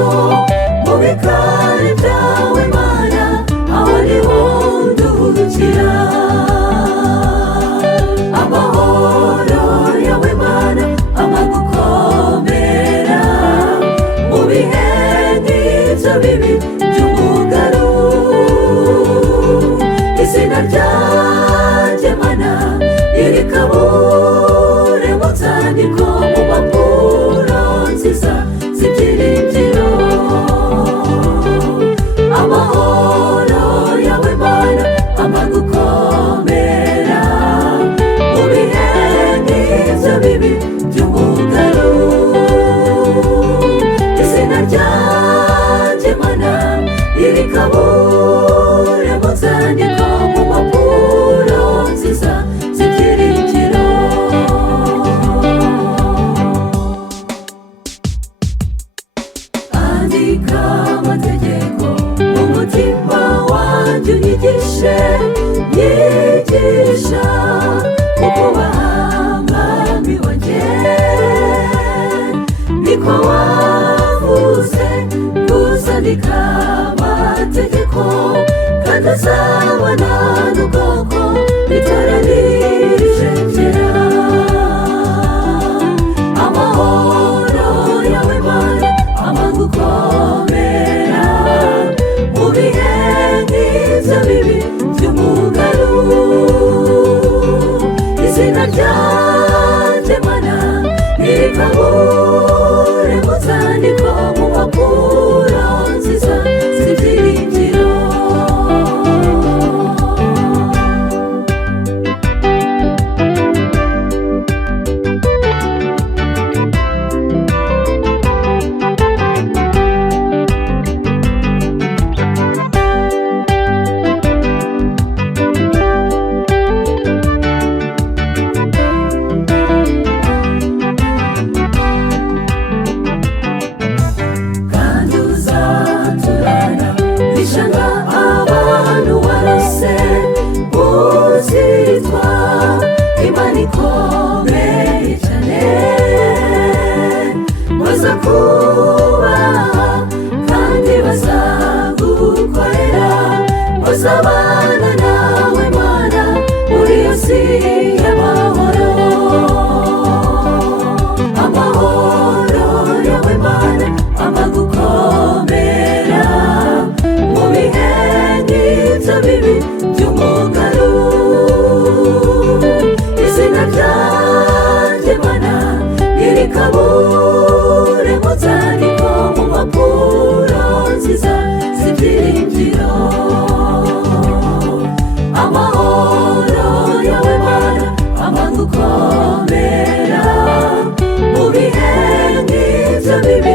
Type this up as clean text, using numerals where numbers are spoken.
amaso mu bikari byawe Mana, aho niho nduhukira. Amahoro yawe Mana amagukomera mu bihe nk'ibyo bibi by'umugaru. Izina ryanjye Mana ntirikabure mu nzandiko, mu mpapuro nziza z'ibyiringiro. Amahoro yawe Mana amagukomera mu bihe nk'ibyo bibi by'umugaru. Izina ryanjye Mana ntirikabure mu nzandiko, mu mpapuro nziza z'ibyiringiro. Andika amategeko mu mutima wanjye, unyigishe nyigisha ukubaha Mwami wanjye. Niko wavuze kuzandika amategeko, kandi azabana n'ubwoko bitoranirije kera. Amahoro yawe Mana amagukomera mu bihe nk'ibyo bibi by'umugaru. Izina ryanjye Mana ntirikabure mu nzandiko, mu mpapuro nziza z'ibyiringiro. Kandi uzaturana bishanga abantu warase, uzitwa Imana ikomeye cyane. Bazakubaha kandi bazagukorera, bazabana nawe Mana muri iyo si y'amahoro. Amahoro yawe Mana amagukomera mu bihe nk'ibyo bibi by'umugaru. Izina ryanjye Mana ntirikabure mu nzandiko, mu mpapuro nziza z'ibyiringiro. Amahoro yawe Mana amagukomera mu bihe nk'ibyo bibi